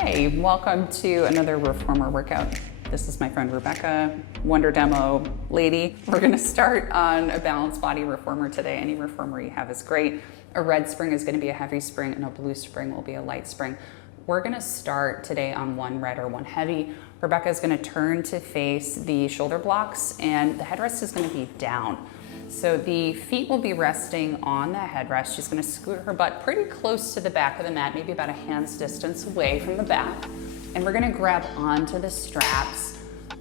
Hey, welcome to another reformer workout. This is my friend Rebecca, Wonder Demo lady. We're gonna start on a balanced body reformer today. Any reformer you have is great. A red spring is gonna be a heavy spring and a blue spring will be a light spring. We're gonna start today on one red or one heavy. Rebecca is gonna turn to face the shoulder blocks and the headrest is gonna be down. So the feet will be resting on the headrest. She's gonna scoot her butt pretty close to the back of the mat, maybe about a hand's distance away from the back. And we're gonna grab onto the straps,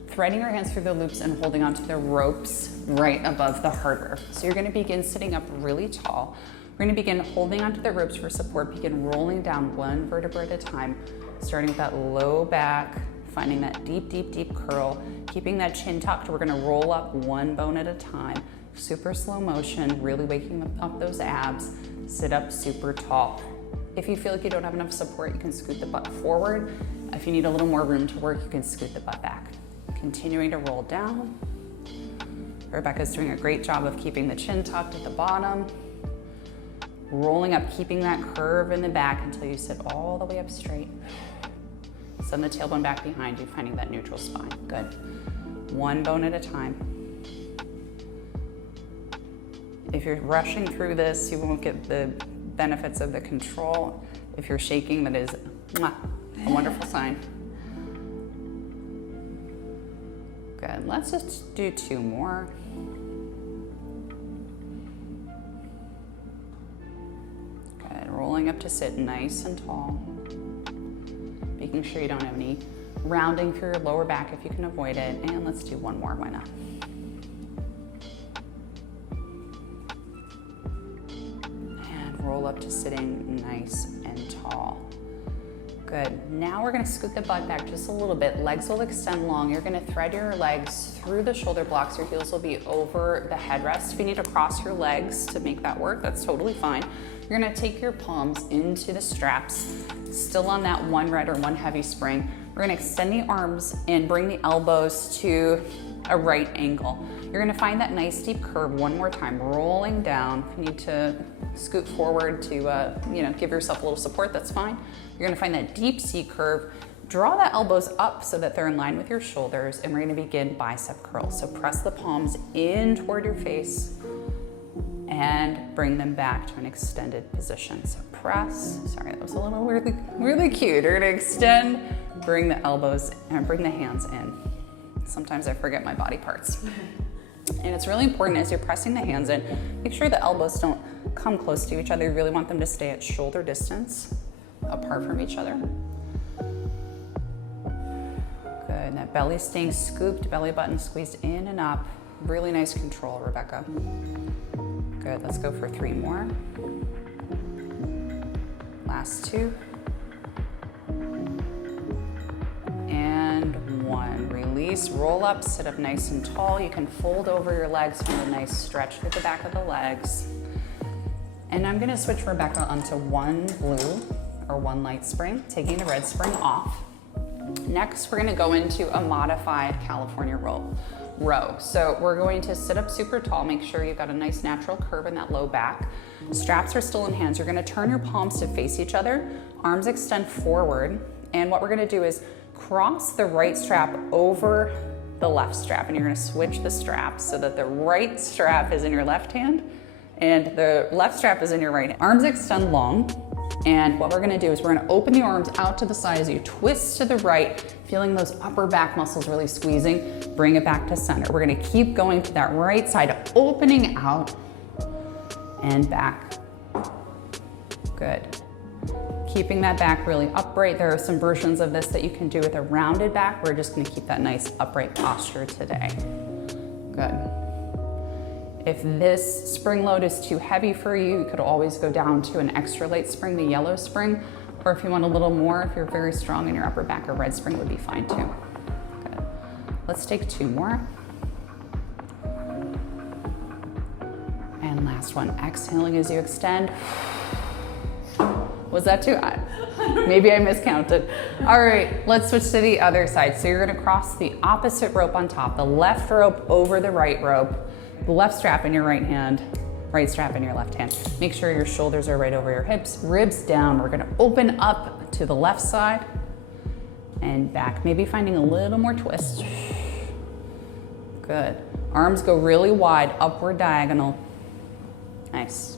threading your hands through the loops and holding onto the ropes right above the hardware. So you're gonna begin sitting up really tall. We're gonna begin holding onto the ropes for support, begin rolling down one vertebra at a time, starting with that low back, finding that deep, deep, deep curl, keeping that chin tucked. We're gonna roll up one bone at a time. Super slow motion, really waking up those abs. Sit up super tall. If you feel like you don't have enough support, you can scoot the butt forward. If you need a little more room to work, you can scoot the butt back. Continuing to roll down. Rebecca's doing a great job of keeping the chin tucked at the bottom. Rolling up, keeping that curve in the back until you sit all the way up straight. Send the tailbone back behind you, finding that neutral spine. Good. One bone at a time. If you're rushing through this, you won't get the benefits of the control. If you're shaking, that is a wonderful sign. Good, let's just do two more. Good, rolling up to sit nice and tall. Making sure you don't have any rounding through your lower back if you can avoid it. And let's do one more, why not? Roll up to sitting nice and tall. Good. Now we're gonna scoot the butt back just a little bit. Legs will extend long. You're gonna thread your legs through the shoulder blocks. Your heels will be over the headrest. If you need to cross your legs to make that work, that's totally fine. You're gonna take your palms into the straps, still on that one red or one heavy spring. We're gonna extend the arms and bring the elbows to a right angle. You're gonna find that nice deep curve one more time, rolling down. If you need to scoot forward to give yourself a little support, that's fine. You're gonna find that deep C curve. Draw the elbows up so that they're in line with your shoulders, and we're gonna begin bicep curls. So press the palms in toward your face and bring them back to an extended position. So press, sorry, that was a little really cute. You're gonna extend, bring the elbows, and bring the hands in. Sometimes I forget my body parts. And it's really important as you're pressing the hands in, make sure the elbows don't come close to each other. You really want them to stay at shoulder distance, apart from each other. Good, that belly staying scooped, belly button squeezed in and up. Really nice control, Rebecca. Good, let's go for three more. Last two. And one. Release, roll up, sit up nice and tall. You can fold over your legs for a nice stretch through the back of the legs. And I'm gonna switch Rebecca onto one blue or one light spring, taking the red spring off. Next, we're gonna go into a modified California row. So we're going to sit up super tall, make sure you've got a nice natural curve in that low back. Straps are still in hands. You're gonna turn your palms to face each other, arms extend forward, and what we're gonna do is cross the right strap over the left strap, and you're gonna switch the straps so that the right strap is in your left hand and the left strap is in your right hand. Arms extend long, and what we're gonna do is we're gonna open the arms out to the side as you twist to the right, feeling those upper back muscles really squeezing. Bring it back to center. We're gonna keep going to that right side, opening out and back. Good. Keeping that back really upright. There are some versions of this that you can do with a rounded back. We're just gonna keep that nice upright posture today. Good. If this spring load is too heavy for you, you could always go down to an extra light spring, the yellow spring, or if you want a little more, if you're very strong in your upper back, a red spring would be fine too. Good. Let's take two more. And last one, exhaling as you extend. Was that too hot? Maybe I miscounted. All right, let's switch to the other side. So you're gonna cross the opposite rope on top, the left rope over the right rope, the left strap in your right hand, right strap in your left hand. Make sure your shoulders are right over your hips, ribs down. We're gonna open up to the left side, and back. Maybe finding a little more twist. Good. Arms go really wide, upward diagonal. Nice.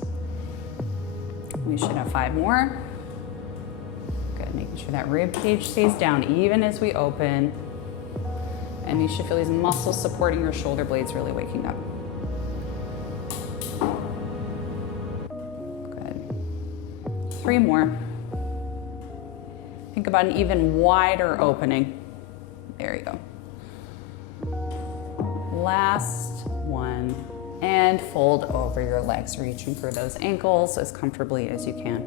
We should have 5 more. Good, making sure that rib cage stays down even as we open. And you should feel these muscles supporting your shoulder blades really waking up. Good. 3 more. Think about an even wider opening. There you go. Last one. And fold over your legs, reaching for those ankles as comfortably as you can.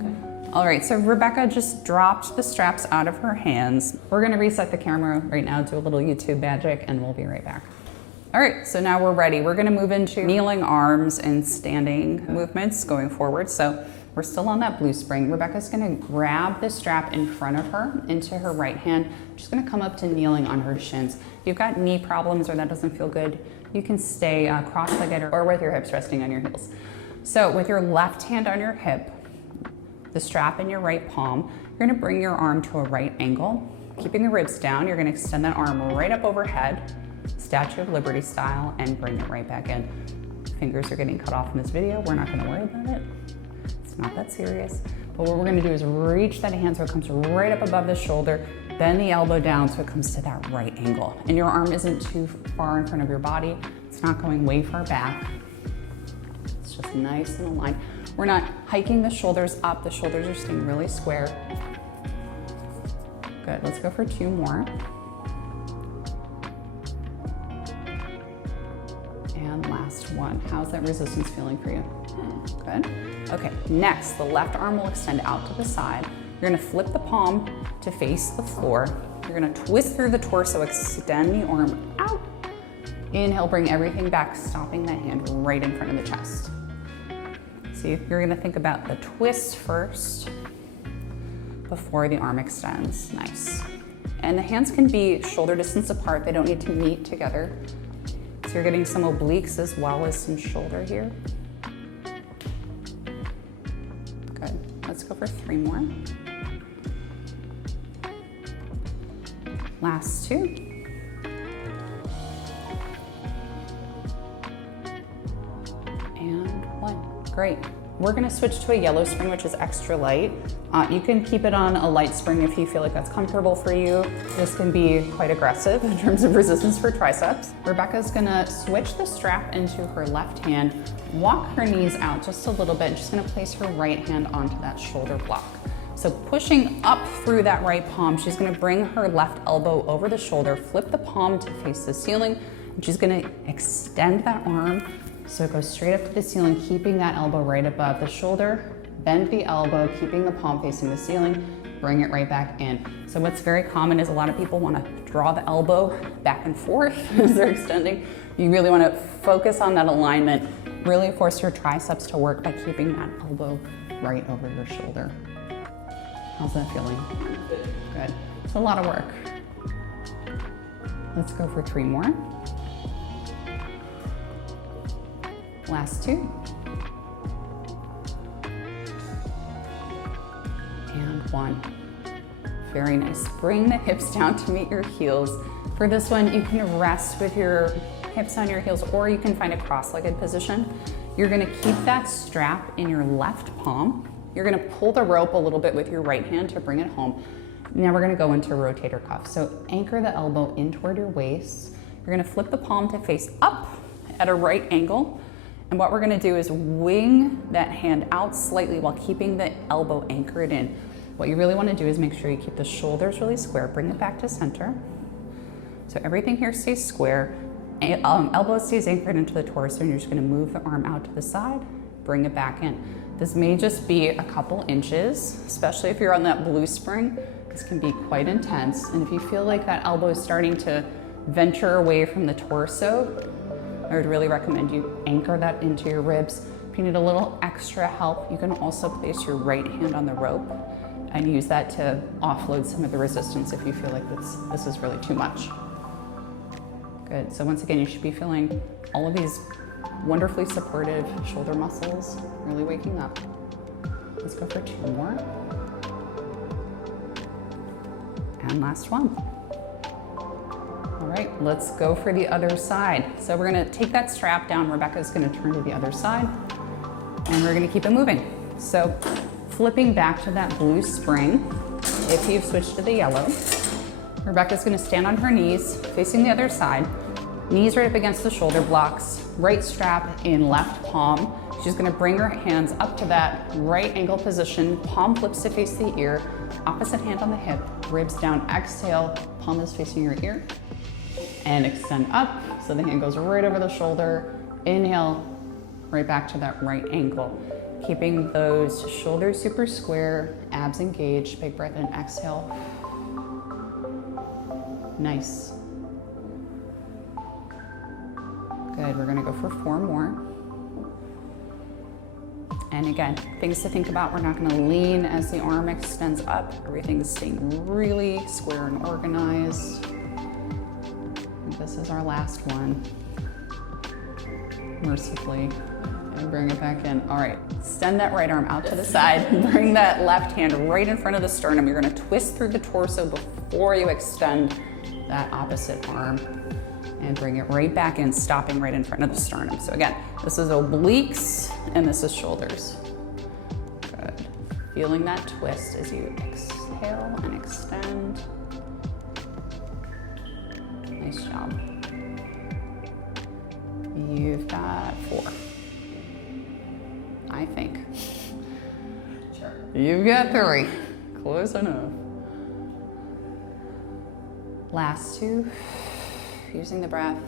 Okay. All right, so Rebecca just dropped the straps out of her hands. We're gonna reset the camera right now, do a little YouTube magic, and we'll be right back. All right, so now we're ready. We're gonna move into kneeling arms and standing movements going forward. So we're still on that blue spring. Rebecca's gonna grab the strap in front of her into her right hand. She's gonna come up to kneeling on her shins. If you've got knee problems or that doesn't feel good, you can stay cross-legged or with your hips resting on your heels. So with your left hand on your hip, the strap in your right palm, you're gonna bring your arm to a right angle, keeping the ribs down. You're gonna extend that arm right up overhead, Statue of Liberty style, and bring it right back in. Fingers are getting cut off in this video. We're not gonna worry about it. Not that serious, but what we're gonna do is reach that hand so it comes right up above the shoulder, bend the elbow down so it comes to that right angle. And your arm isn't too far in front of your body. It's not going way far back. It's just nice and aligned. We're not hiking the shoulders up. The shoulders are staying really square. Good, let's go for 2 more. And last one. How's that resistance feeling for you? Good. Okay, next, the left arm will extend out to the side. You're gonna flip the palm to face the floor. You're gonna twist through the torso, extend the arm out. Inhale, bring everything back, stopping that hand right in front of the chest. See, you're gonna think about the twist first before the arm extends. Nice. And the hands can be shoulder distance apart. They don't need to meet together. So you're getting some obliques as well as some shoulder here. Let's go for 3 more. Last 2. And 1. Great. We're gonna switch to a yellow spring, which is extra light. You can keep it on a light spring if you feel like that's comfortable for you. This can be quite aggressive in terms of resistance for triceps. Rebecca's gonna switch the strap into her left hand, walk her knees out just a little bit. She's gonna place her right hand onto that shoulder block. So pushing up through that right palm, she's gonna bring her left elbow over the shoulder, flip the palm to face the ceiling, and she's gonna extend that arm so it goes straight up to the ceiling, keeping that elbow right above the shoulder. Bend the elbow, keeping the palm facing the ceiling, bring it right back in. So what's very common is a lot of people wanna draw the elbow back and forth as they're extending. You really wanna focus on that alignment, really force your triceps to work by keeping that elbow right over your shoulder. How's that feeling? Good. It's a lot of work. Let's go for 3 more. Last 2. And 1. Very nice. Bring the hips down to meet your heels. For this one, you can rest with your hips on your heels, or you can find a cross-legged position. You're gonna keep that strap in your left palm. You're gonna pull the rope a little bit with your right hand to bring it home. Now we're gonna go into rotator cuff. So anchor the elbow in toward your waist. You're gonna flip the palm to face up at a right angle. And what we're gonna do is wing that hand out slightly while keeping the elbow anchored in. What you really wanna do is make sure you keep the shoulders really square, bring it back to center. So everything here stays square. Elbow stays anchored into the torso, and you're just gonna move the arm out to the side, bring it back in. This may just be a couple inches, especially if you're on that blue spring. This can be quite intense. And if you feel like that elbow is starting to venture away from the torso, I would really recommend you anchor that into your ribs. If you need a little extra help, you can also place your right hand on the rope and use that to offload some of the resistance if you feel like this is really too much. Good, so once again, you should be feeling all of these wonderfully supportive shoulder muscles really waking up. Let's go for 2 more. And last one. All right, let's go for the other side. So we're gonna take that strap down. Rebecca's gonna turn to the other side, and we're gonna keep it moving. So flipping back to that blue spring, if you've switched to the yellow, Rebecca's gonna stand on her knees, facing the other side, knees right up against the shoulder blocks, right strap in left palm. She's gonna bring her hands up to that right ankle position, palm flips to face the ear, opposite hand on the hip, ribs down, exhale, palm is facing your ear, and extend up, so the hand goes right over the shoulder. Inhale, right back to that right ankle. Keeping those shoulders super square, abs engaged, big breath in, exhale. Nice. Good, we're gonna go for 4 more. And again, things to think about, we're not gonna lean as the arm extends up. Everything's staying really square and organized. And this is our last one. Mercifully, and bring it back in. All right, extend that right arm out to the side. Bring that left hand right in front of the sternum. You're gonna twist through the torso before you extend that opposite arm. And bring it right back in, stopping right in front of the sternum. So again, this is obliques and this is shoulders. Good. Feeling that twist as you exhale and extend. Nice job. You've got 4. I think. Sure. You've got 3. Close enough. Last 2. Using the breath,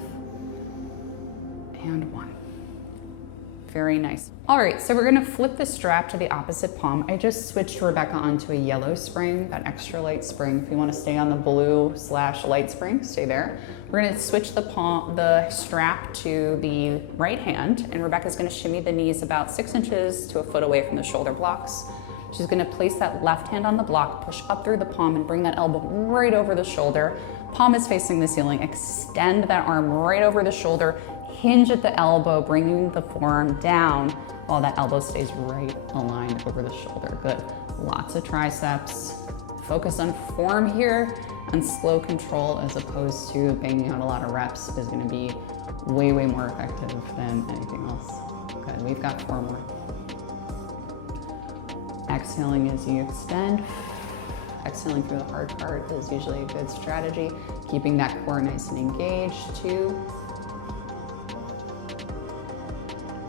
and 1. Very nice. All right, so we're gonna flip the strap to the opposite palm. I just switched Rebecca onto a yellow spring, that extra light spring. If you wanna stay on the blue/light spring, stay there. We're gonna switch the strap to the right hand, and Rebecca's gonna shimmy the knees about 6 inches to a foot away from the shoulder blocks. She's gonna place that left hand on the block, push up through the palm, and bring that elbow right over the shoulder. Palm is facing the ceiling. Extend that arm right over the shoulder. Hinge at the elbow, bringing the forearm down while that elbow stays right aligned over the shoulder. Good. Lots of triceps. Focus on form here, and slow control as opposed to banging out a lot of reps is gonna be way, way more effective than anything else. Good, we've got 4 more. Exhaling as you extend. Exhaling through the hard part is usually a good strategy. Keeping that core nice and engaged. 2.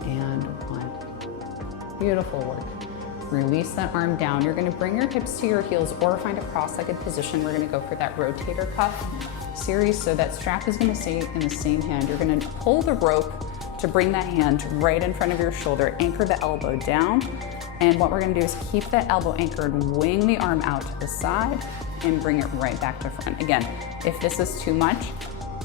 And 1. Beautiful work. Release that arm down. You're gonna bring your hips to your heels or find a cross-legged position. We're gonna go for that rotator cuff series. So that strap is gonna stay in the same hand. You're gonna pull the rope to bring that hand right in front of your shoulder. Anchor the elbow down. And what we're gonna do is keep that elbow anchored, wing the arm out to the side, and bring it right back to front. Again, if this is too much,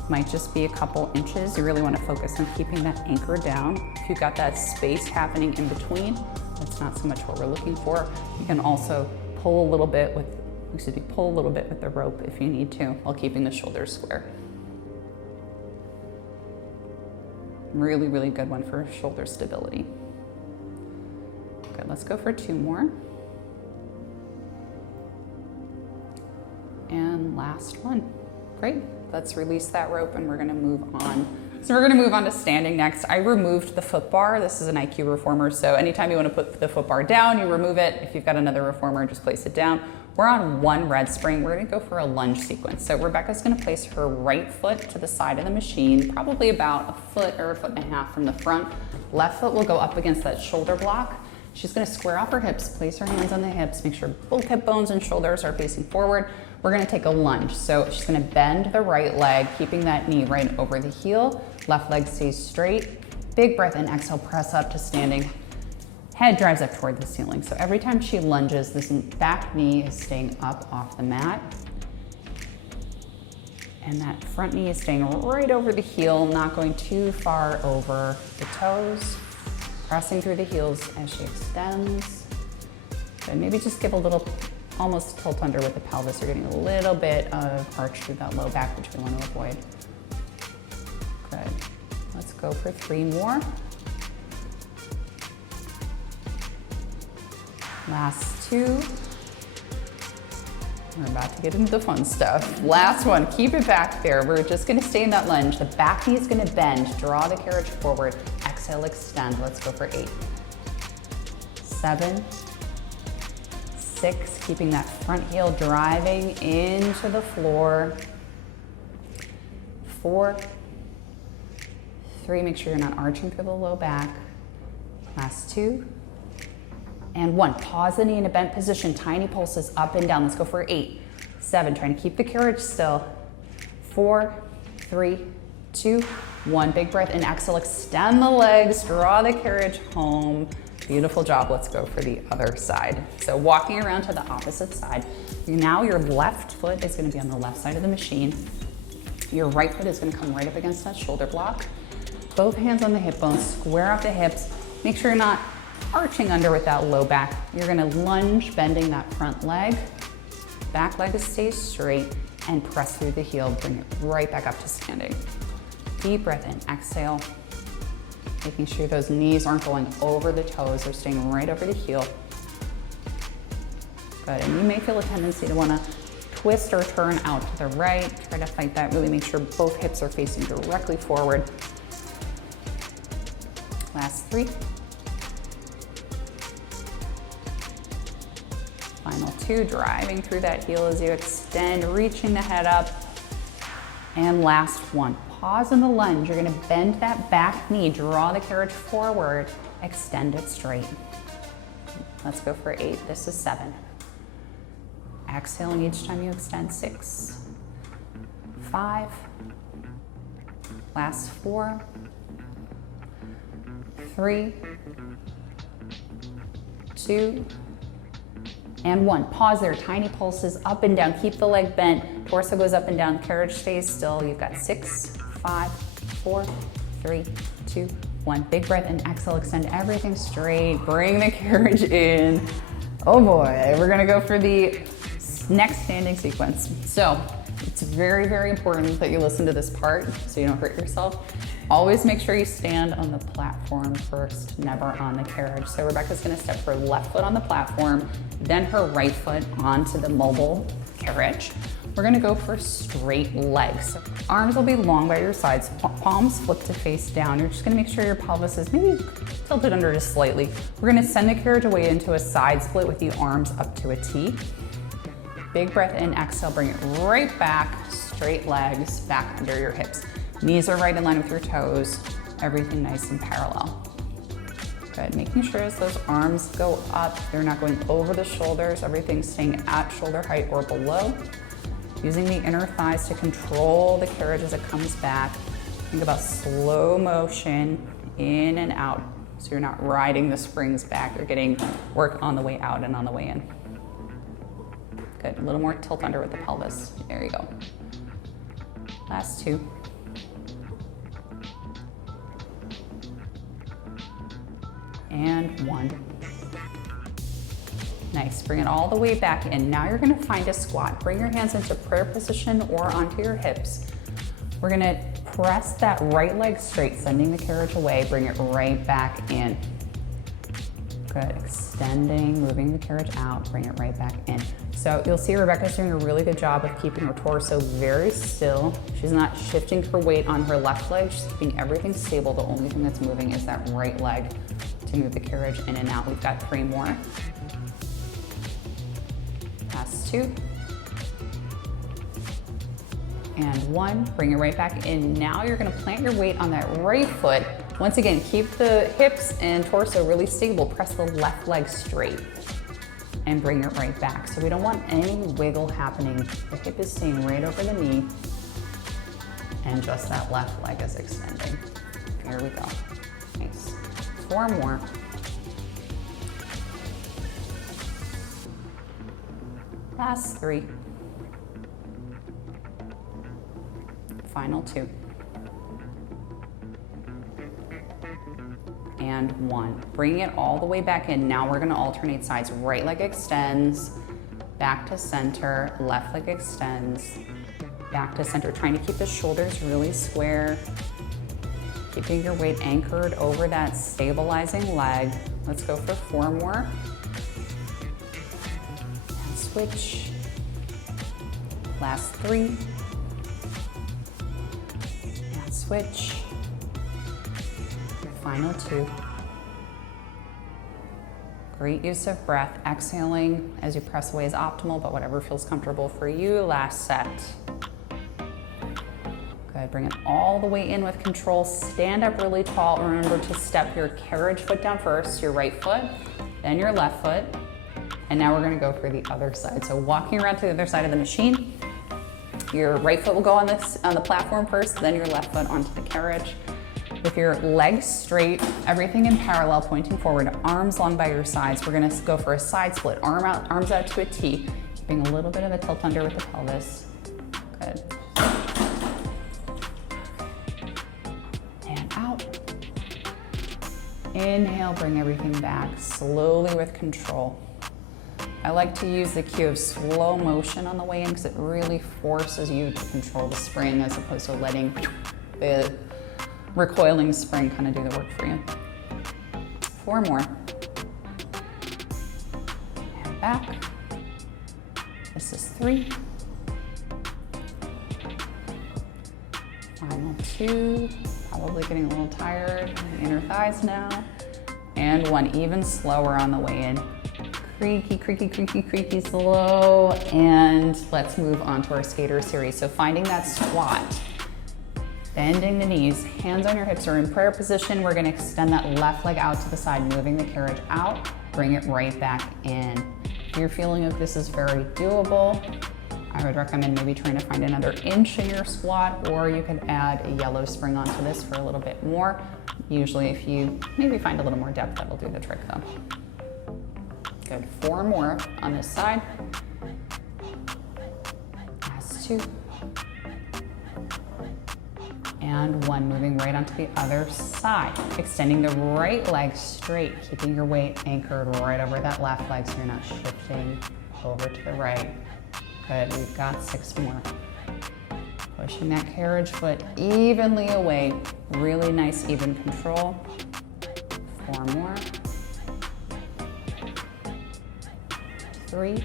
might just be a couple inches. You really wanna focus on keeping that anchor down. If you've got that space happening in between, that's not so much what we're looking for. You can also pull a little bit with the rope if you need to, while keeping the shoulders square. Really, really good one for shoulder stability. Good, let's go for 2 more. And last one. Great, let's release that rope and we're gonna move on. So we're gonna move on to standing next. I removed the foot bar. This is an IQ reformer, so anytime you wanna put the foot bar down, you remove it. If you've got another reformer, just place it down. We're on 1 red spring. We're gonna go for a lunge sequence. So Rebecca's gonna place her right foot to the side of the machine, probably about 1 foot or 1.5 feet from the front. Left foot will go up against that shoulder block. She's gonna square off her hips, place her hands on the hips, make sure both hip bones and shoulders are facing forward. We're gonna take a lunge. So she's gonna bend the right leg, keeping that knee right over the heel. Left leg stays straight. Big breath in, exhale, press up to standing. Head drives up toward the ceiling. So every time she lunges, this back knee is staying up off the mat. And that front knee is staying right over the heel, not going too far over the toes. Pressing through the heels as she extends. And maybe just give a little, almost tilt under with the pelvis. You're getting a little bit of arch through that low back, which we want to avoid. Good. Let's go for 3 more. Last 2. We're about to get into the fun stuff. Last one, keep it back there. We're just gonna stay in that lunge. The back knee is gonna bend. Draw the carriage forward. Exhale, extend. Let's go for 8, 7, 6, keeping that front heel driving into the floor. 4, 3, make sure you're not arching through the low back. Last 2, and 1. Pause the knee in a bent position, tiny pulses up and down. Let's go for 8, 7, trying to keep the carriage still. 4, 3, 2, 1. Big breath and exhale, extend the legs, draw the carriage home. Beautiful job. Let's go for the other side. So walking around to the opposite side. Now your left foot is going to be on the left side of the machine. Your right foot is going to come right up against that shoulder block. Both hands on the hip bones, square off the hips. Make sure you're not arching under with that low back. You're going to lunge, bending that front leg. Back leg stays straight and press through the heel. Bring it right back up to standing. Deep breath in, exhale. Making sure those knees aren't going over the toes, they're staying right over the heel. Good, and you may feel a tendency to want to twist or turn out to the right. Try to fight that, really make sure both hips are facing directly forward. Last 3. Final 2, driving through that heel as you extend, reaching the head up. And last 1. Pause in the lunge. You're going to bend that back knee, draw the carriage forward, extend it straight. Let's go for 8. This is 7. Exhaling each time you extend. 6, 5, last 4, 3, 2, and 1. Pause there, tiny pulses up and down. Keep the leg bent, torso goes up and down, carriage stays still. You've got 6, 5, 4, 3, 2, 1. Big breath and exhale, extend everything straight. Bring the carriage in. Oh boy, we're gonna go for the next standing sequence. So it's very, very important that you listen to this part so you don't hurt yourself. Always make sure you stand on the platform first, never on the carriage. So Rebecca's gonna step her left foot on the platform, then her right foot onto the mobile carriage. We're gonna go for straight legs. Arms will be long by your sides, palms flip to face down. You're just gonna make sure your pelvis is maybe tilted under just slightly. We're gonna send the carriage away into a side split with the arms up to a T. Big breath in, exhale, bring it right back, straight legs, back under your hips. Knees are right in line with your toes, everything nice and parallel. Good, making sure as those arms go up, they're not going over the shoulders, everything's staying at shoulder height or below. Using the inner thighs to control the carriage as it comes back. Think about slow motion, in and out. So you're not riding the springs back, you're getting work on the way out and on the way in. Good, a little more tilt under with the pelvis. There you go. Last 2. And 1. Nice, bring it all the way back in. Now you're gonna find a squat. Bring your hands into prayer position or onto your hips. We're gonna press that right leg straight, sending the carriage away, bring it right back in. Good, extending, moving the carriage out, bring it right back in. So you'll see Rebecca's doing a really good job of keeping her torso very still. She's not shifting her weight on her left leg, she's keeping everything stable. The only thing that's moving is that right leg to move the carriage in and out. We've got 3 more. Last 2. And 1, bring it right back in. Now you're gonna plant your weight on that right foot. Once again, keep the hips and torso really stable. Press the left leg straight and bring it right back. So we don't want any wiggle happening. The hip is staying right over the knee and just that left leg is extending. Here we go. Nice. 4 more. Last 3. Final 2. And 1. Bring it all the way back in. Now we're gonna alternate sides. Right leg extends, back to center, left leg extends, back to center. Trying to keep the shoulders really square. Keeping your weight anchored over that stabilizing leg. Let's go for 4 more. And switch. Last 3. And switch. Your final 2. Great use of breath. Exhaling as you press away is optimal, but whatever feels comfortable for you. Last set. Good, bring it all the way in with control. Stand up really tall. Remember to step your carriage foot down first, your right foot, then your left foot. And now we're gonna go for the other side. So walking around to the other side of the machine, your right foot will go on the platform first, then your left foot onto the carriage. With your legs straight, everything in parallel, pointing forward, arms long by your sides. We're gonna go for a side split, arms out to a T, keeping a little bit of a tilt under with the pelvis. Good. And out. Inhale, bring everything back, slowly with control. I like to use the cue of slow motion on the way in because it really forces you to control the spring as opposed to letting the recoiling spring kind of do the work for you. 4 more. And back. This is 3. Final 2. Probably getting a little tired in the inner thighs now. And 1, even slower on the way in. Creaky, creaky, creaky, creaky, slow. And let's move on to our skater series. So finding that squat. Bending the knees, hands on your hips are in prayer position. We're gonna extend that left leg out to the side, moving the carriage out, bring it right back in. If you're feeling that this is very doable, I would recommend maybe trying to find another inch in your squat, or you could add a yellow spring onto this for a little bit more. Usually if you maybe find a little more depth, that'll do the trick though. Good, 4 more on this side. Last 2. And 1, moving right onto the other side. Extending the right leg straight, keeping your weight anchored right over that left leg so you're not shifting over to the right. Good, we've got 6 more. Pushing that carriage foot evenly away. Really nice, even control. 4 more. 3.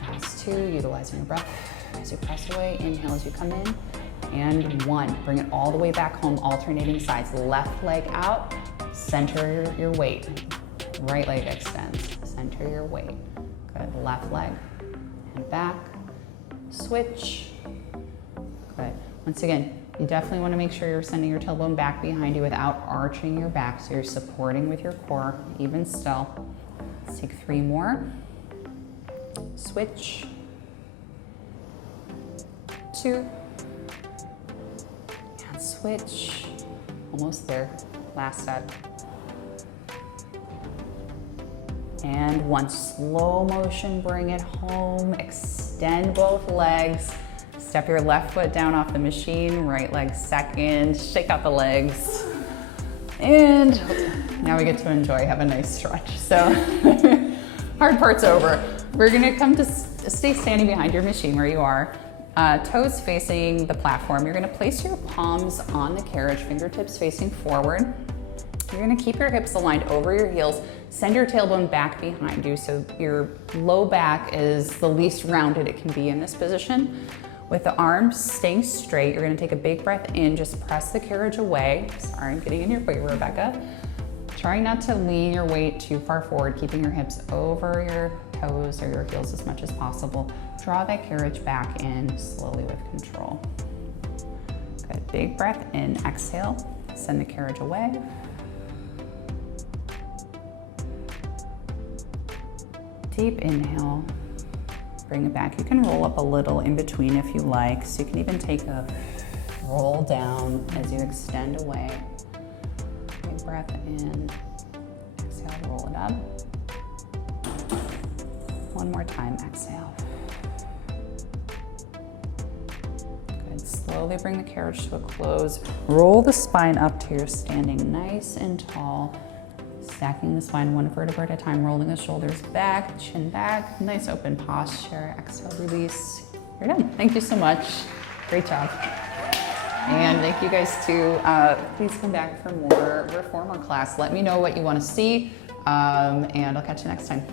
Last 2, utilizing your breath as you press away. Inhale as you come in. And 1, bring it all the way back home, alternating sides. Left leg out, center your weight. Right leg extends, center your weight. Good, left leg and back, switch. Good, once again, you definitely wanna make sure you're sending your tailbone back behind you without arching your back, so you're supporting with your core, even still. Let's take 3 more. Switch. 2. And switch. Almost there. Last set. And 1, slow motion, bring it home. Extend both legs. Step your left foot down off the machine, right leg second. Shake out the legs. And now we get to enjoy, have a nice stretch. So hard part's over. We're gonna come to stay standing behind your machine where you are. Toes facing the platform. You're gonna place your palms on the carriage, fingertips facing forward. You're gonna keep your hips aligned over your heels. Send your tailbone back behind you so your low back is the least rounded it can be in this position. With the arms staying straight, you're gonna take a big breath in, just press the carriage away. Sorry, I'm getting in your way, Rebecca. Try not to lean your weight too far forward, keeping your hips over your toes or your heels as much as possible. Draw that carriage back in slowly with control. Good, big breath in, exhale, send the carriage away. Deep inhale, bring it back. You can roll up a little in between if you like, so you can even take a roll down as you extend away. Big breath in, exhale, roll it up. One more time, exhale. Good, slowly bring the carriage to a close. Roll the spine up to your standing nice and tall. Stacking the spine 1 vertebra at a time, rolling the shoulders back, chin back, nice open posture. Exhale, release. You're done. Thank you so much. Great job. And thank you guys too. Please come back for more reformer class. Let me know what you want to see, and I'll catch you next time.